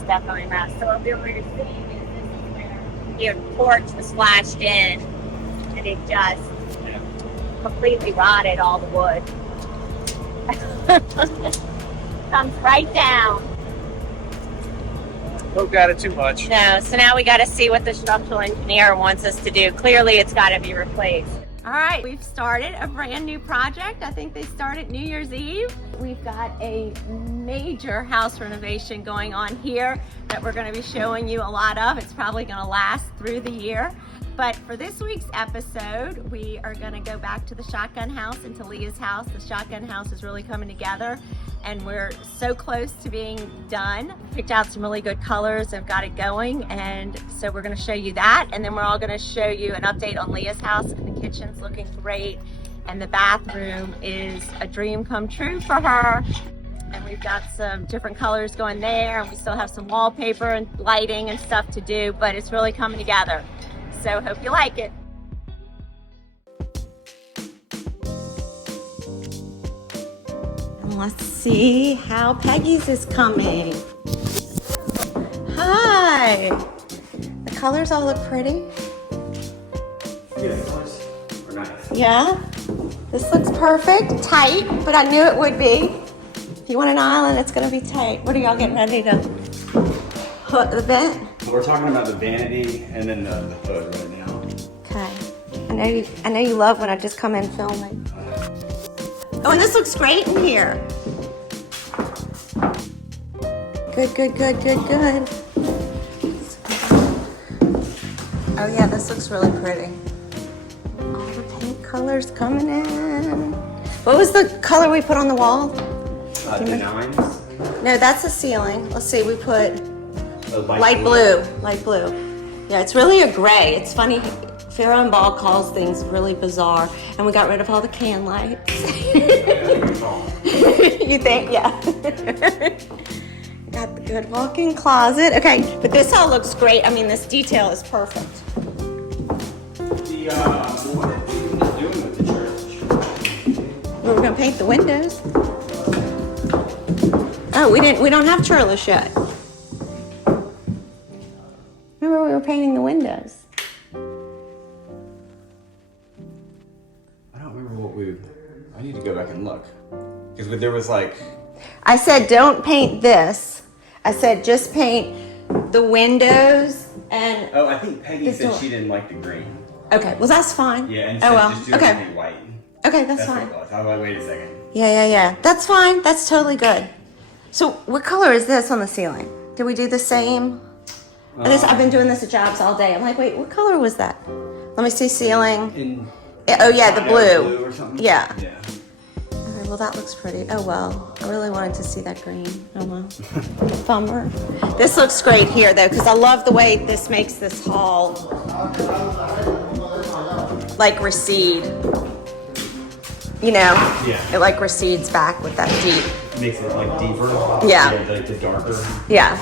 is definitely a mess. So what we're going to see is this is where your porch was flashed in, and it just completely rotted all the wood. Comes right down. Don't got it too much. No, so now we got to see what the structural engineer wants us to do. Clearly, it's got to be replaced. All right, we've started a brand new project. I think they started New Year's Eve. We've got a major house renovation going on here that we're going to be showing you a lot of. It's probably going to last through the year. But for this week's episode, we are going to go back to the shotgun house and to Leah's house. The shotgun house is really coming together, and we're so close to being done. Picked out some really good colors. I've got it going, and so we're going to show you that, and then we're all going to show you an update on Leah's house. And the kitchen's looking great, and the bathroom is a dream come true for her. And we've got some different colors going there, and we still have some wallpaper and lighting and stuff to do, but it's really coming together. So hope you like it. Let's see how Peggy's is coming. Hi. The colors all look pretty. Yeah, the colors are nice. Yeah. This looks perfect. Tight, but I knew it would be. If you want an island, it's going to be tight. What are y'all getting ready to hook the vent? We're talking about the vanity and then the hood right now. Okay. I know you love when I just come in filming. Oh, and this looks great in here. Good, good, good, good, good. Oh yeah, this looks really pretty. All the pink colors coming in. What was the color we put on the wall? The nines? No, that's the ceiling. Let's see, we put Light blue. Light blue. Yeah, it's really a gray. It's funny, Farrow and Ball calls things really bizarre, and we got rid of all the can lights. You think? Yeah. Got the good walk-in closet. Okay, but this all looks great. I mean, this detail is perfect. What are you doing with the church? We're gonna paint the windows. Oh, we don't have trellis yet. Remember we were painting the windows. I don't remember I need to go back and look. Because there was like... I said don't paint this. I said just paint the windows and... Oh, I think Peggy said she didn't like the green. Okay, well that's fine. Yeah, and oh well. just do okay. everything white. Okay, that's fine. What it was. I was like, wait a second. Yeah. That's fine. That's totally good. So what color is this on the ceiling? Did we do the same? I've been doing this at jobs all day. I'm like, wait, what color was that? Let me see ceiling. Oh yeah, the blue. Or something? Yeah. Yeah. Okay, well that looks pretty. Oh well, I really wanted to see that green. Oh well. Bummer. This looks great here though, because I love the way this makes this hall like recede. You know? Yeah. It like recedes back with that deep. Makes it like deeper. Yeah. Like the darker. Yeah.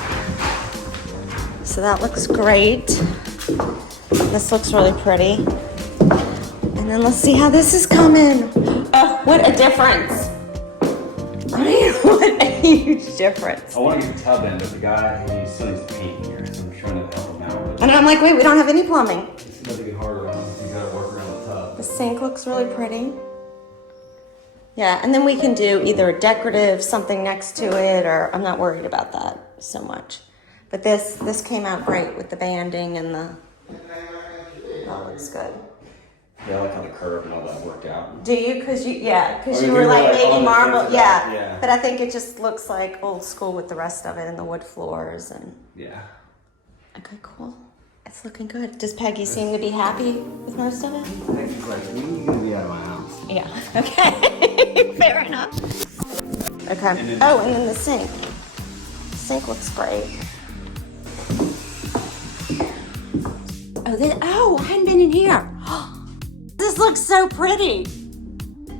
So that looks great. This looks really pretty. And then let's see how this is coming. Oh, what a difference. I mean, what a huge difference. I want to get the tub in, but the guy, he still needs to paint here, so I'm trying to help him out. And I'm like, wait, we don't have any plumbing. It's going to get harder on him. He's got to work around the tub. The sink looks really pretty. Yeah, and then we can do either a decorative something next to it, or I'm not worried about that so much. But this came out great with the banding and that looks good. Yeah, I like how the curve and all that worked out. Do you? Because Oh, you were like making on the marble. fence Yeah. yeah. But I think it just looks like old school with the rest of it and the wood floors and. Yeah. Okay, cool. It's looking good. Does Peggy seem to be happy with most of it? Peggy's like, when are you going to be out of my house? Yeah. Okay. Fair enough. Okay. And then the sink. The sink looks great. Oh, I hadn't been in here. This looks so pretty.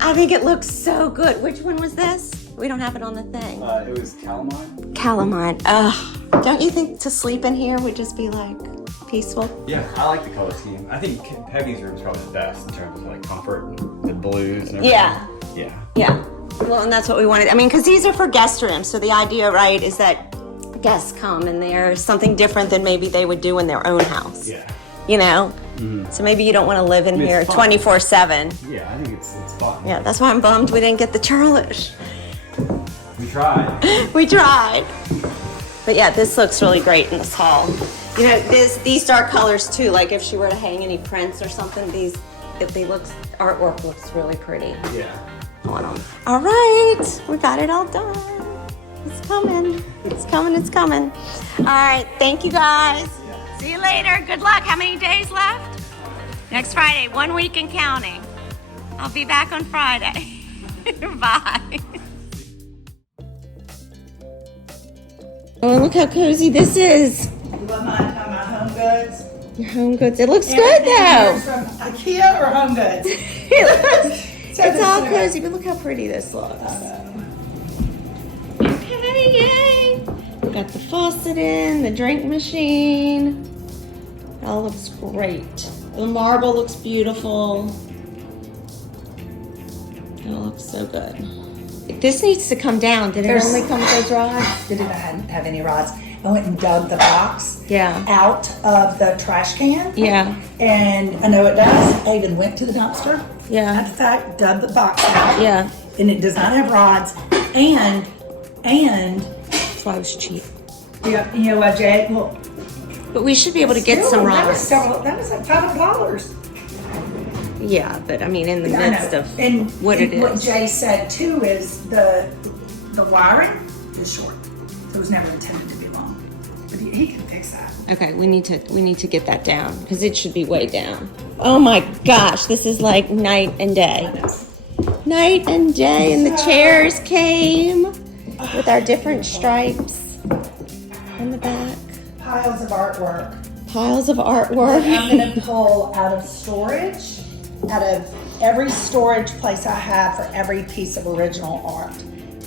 I think it looks so good. Which one was this? We don't have it on the thing. It was calamine. Calamine. Ugh. Don't you think to sleep in here would just be like peaceful? Yeah, I like the color scheme. I think Peggy's room is probably the best in terms of like comfort, the blues and everything. Yeah. Well, and that's what we wanted. I mean, because these are for guest rooms. So the idea, right, is that guests come and there's something different than maybe they would do in their own house. Yeah. You know? So maybe you don't want to live in here 24/7. Yeah, I think it's fun. Yeah, that's why I'm bummed we didn't get the churlish. We tried. We tried. But yeah, this looks really great in this hall. You know, these dark colors too, like if she were to hang any prints or something, artwork looks really pretty. Yeah. On them. All right, we got it all done. It's coming. It's coming. It's coming. All right, thank you guys. Yeah. See you later. Good luck. How many days left? Next Friday, 1 week and counting. I'll be back on Friday. Bye. Oh, look how cozy this is. You love my home goods? Your home goods. It looks good though. From IKEA or Home Goods? It's all cozy, but look how pretty this looks. Okay, yay! We got the faucet in, the drink machine. It all looks great. The marble looks beautiful. It all looks so good. This needs to come down. Did it only come with those rods? Didn't have any rods. I went and dug the box out of the trash can. Yeah. And I know it does. I even went to the dumpster. Yeah. After that, dug the box out. Yeah. And it does not have rods. And that's why it was cheap. Yeah, you know what, Jay? Well, but we should be able to get some rods. That was like $500. Yeah, but I mean, in the midst of what it is. What Jay said too is the wiring is short. So it was never intended to be long. But he can fix that. Okay, we need to get that down because it should be way down. Oh my gosh, this is like night and day. Night and day, and the chairs came with our different stripes in the back. Piles of artwork. Piles of artwork. I'm gonna pull out of storage, out of every storage place I have for every piece of original art.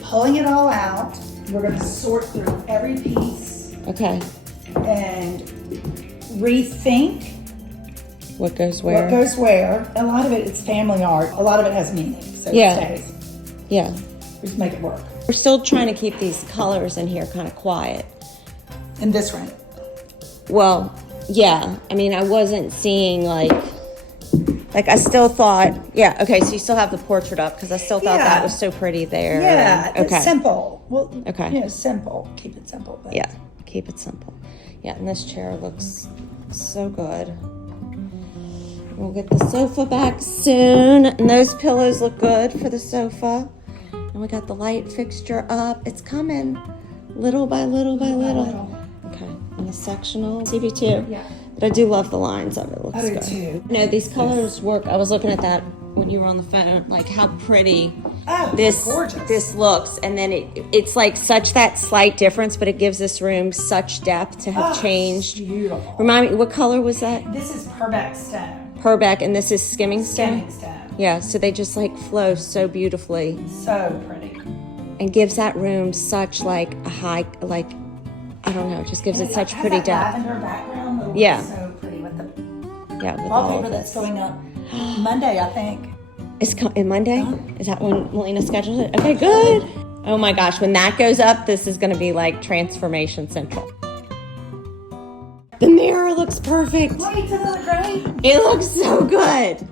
Pulling it all out, we're gonna sort through every piece. Okay. And rethink what goes where. What goes where. A lot of it is family art. A lot of it has meaning, so it stays. Yeah. Just make it work. We're still trying to keep these colors in here kind of quiet. In this room. Well, yeah. I mean, I wasn't seeing like I still thought, okay, so you still have the portrait up because I still thought that was so pretty there. Yeah, okay. It's simple. Well, okay. Simple. Keep it simple. But. Yeah, keep it simple. Yeah, and this chair looks so good. We'll get the sofa back soon, and those pillows look good for the sofa. And we got the light fixture up. It's coming, little by little by little. Okay, and the sectional CB2. Yeah. But I do love the lines of it. It looks good. Too. No, these colors work. I was looking at that when you were on the phone, like how pretty gorgeous. This looks, and then it's like such that slight difference, but it gives this room such depth to have changed. Beautiful. Remind me, what color was that? This is Purbeck stone. Purbeck, and this is skimming stone. Skimming stone. Yeah, so they just like flow so beautifully. So pretty. And gives that room such like a high, like I don't know, it just gives it such pretty depth. Lavender background. So pretty with the wallpaper that's going up Monday, I think. It's Monday? Is that when Melina scheduled it? Okay, good. Oh my gosh, when that goes up, this is going to be like Transformation Central. The mirror looks perfect. Wait, doesn't it look great? It looks so good.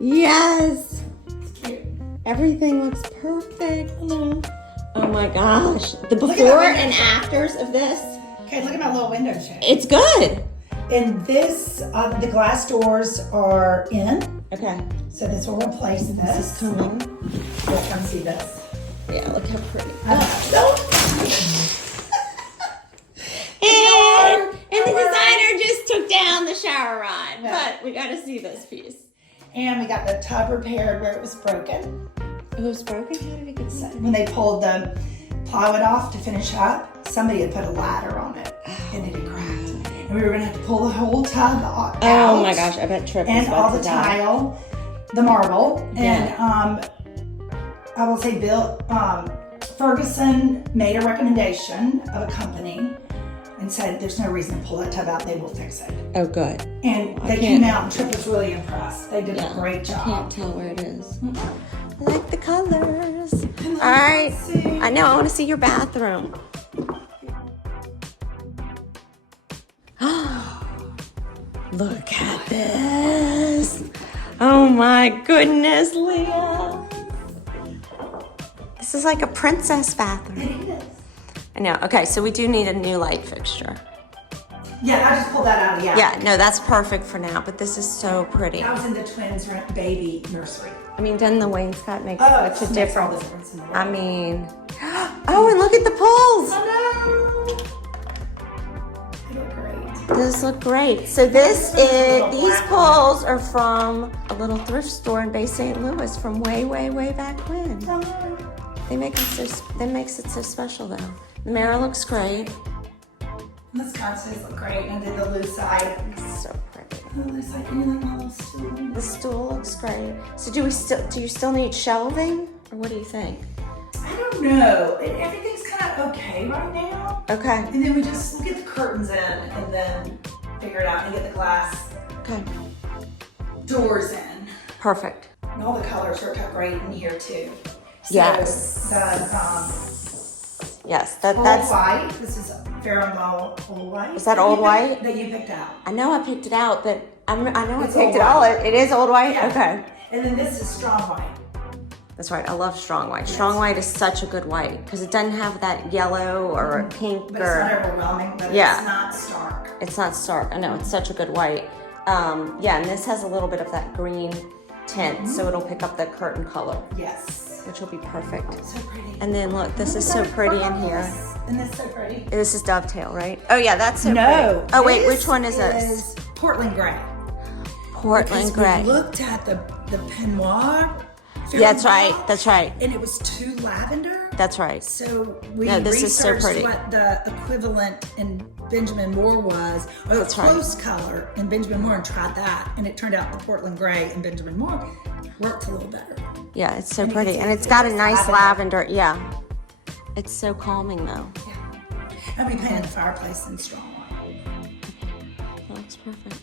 Yes. It's cute. Everything looks perfect. Oh my gosh. The before and afters of this. Okay, look at my little window shade. It's good. And this, the glass doors are in. Okay. So this will replace this. This is coming. You'll come see this. Yeah, look how pretty. And the designer just took down the shower rod. Yeah. But we got to see this piece. And we got the tub repaired where it was broken. It was broken? How did it get set? When they pulled the plywood off to finish up, somebody had put a ladder on it and it had cracked. And we were gonna have to pull the whole tub out. Oh my gosh, I bet Trip was and about all to the die. tile, the marble, and I will say Ferguson made a recommendation of a company and said there's no reason to pull that tub out, they will fix it. Oh good. And they came out and Trip was really impressed. They did a great job. I can't tell where it is. I like the colors. All right. I know, I want to see your bathroom. Look at this. Oh my goodness, Leah. This is like a princess bathroom. It is. I know. Okay, so we do need a new light fixture. Yeah, I just pulled that out of Yeah, no, that's perfect for now, but this is so pretty. That was in the twins' baby nursery. I mean, doesn't the wainscot make it such a makes all the difference? difference in the world. I mean, oh, and look at the poles. Oh no! They look great. Those look great. So these poles are from a little thrift store in Bay St. Louis from way, way, way back when. They make it so special though. The mirror looks great. The sconces look great, and then the loose side. So pretty. The loose side, and you like my little stool. The stool looks great. So do you still need shelving, or what do you think? I don't know. Everything's kind of okay right now. Okay. And then we'll get the curtains in, and then figure it out, and get the glass Okay. doors in. Perfect. And all the colors worked out great in here too. So Yes. Yes. Old That's. white. This is Fairmont old white. Is that old white? That you picked out. I know I picked it out, but I know It's I picked old it all. white. It is old white. Yeah. Okay. And then this is strong white. That's right. I love strong white. Strong white is such a good white because it doesn't have that yellow or pink But it's not or. overwhelming, but Yeah. it's not stark. It's not stark. I know it's such a good white. Yeah, and this has a little bit of that green tint, so it'll pick up the curtain color, Yes. which will be perfect. So pretty. And then look, this is so pretty in here. And this is so pretty. This is dovetail, right? Oh yeah, that's so No. pretty. Oh wait, this which one is this? Portland gray. Portland Because gray. we looked at the peignoir. Yeah, that's right. That's right. And it was too lavender. That's right. So we No, this is so researched pretty. what the equivalent in Benjamin Moore was, or the That's right. close color in Benjamin Moore, and tried that. And it turned out the Portland gray in Benjamin Moore worked a little better. Yeah, it's so And you pretty, can and see it's got a it's nice lavender. lavender. Yeah, it's so calming though. Yeah. And we painted the fireplace in strong white. That looks perfect.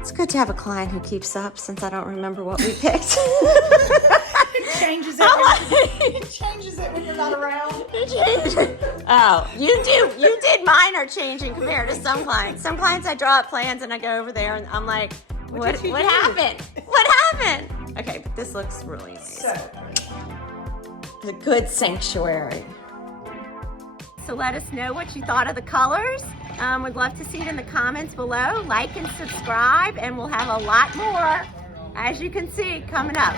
It's good to have a client who keeps up, since I don't remember what we picked. It changes it. It changes it when you're not around. Oh, you did minor changing compared to some clients. Some clients I draw up plans and I go over there and I'm like, what did you do? happened? What happened? Okay, but this looks really nice. So, It's a good sanctuary. So let us know what you thought of the colors. We'd love to see it in the comments below. Like and subscribe, and we'll have a lot more, as you can see, coming up.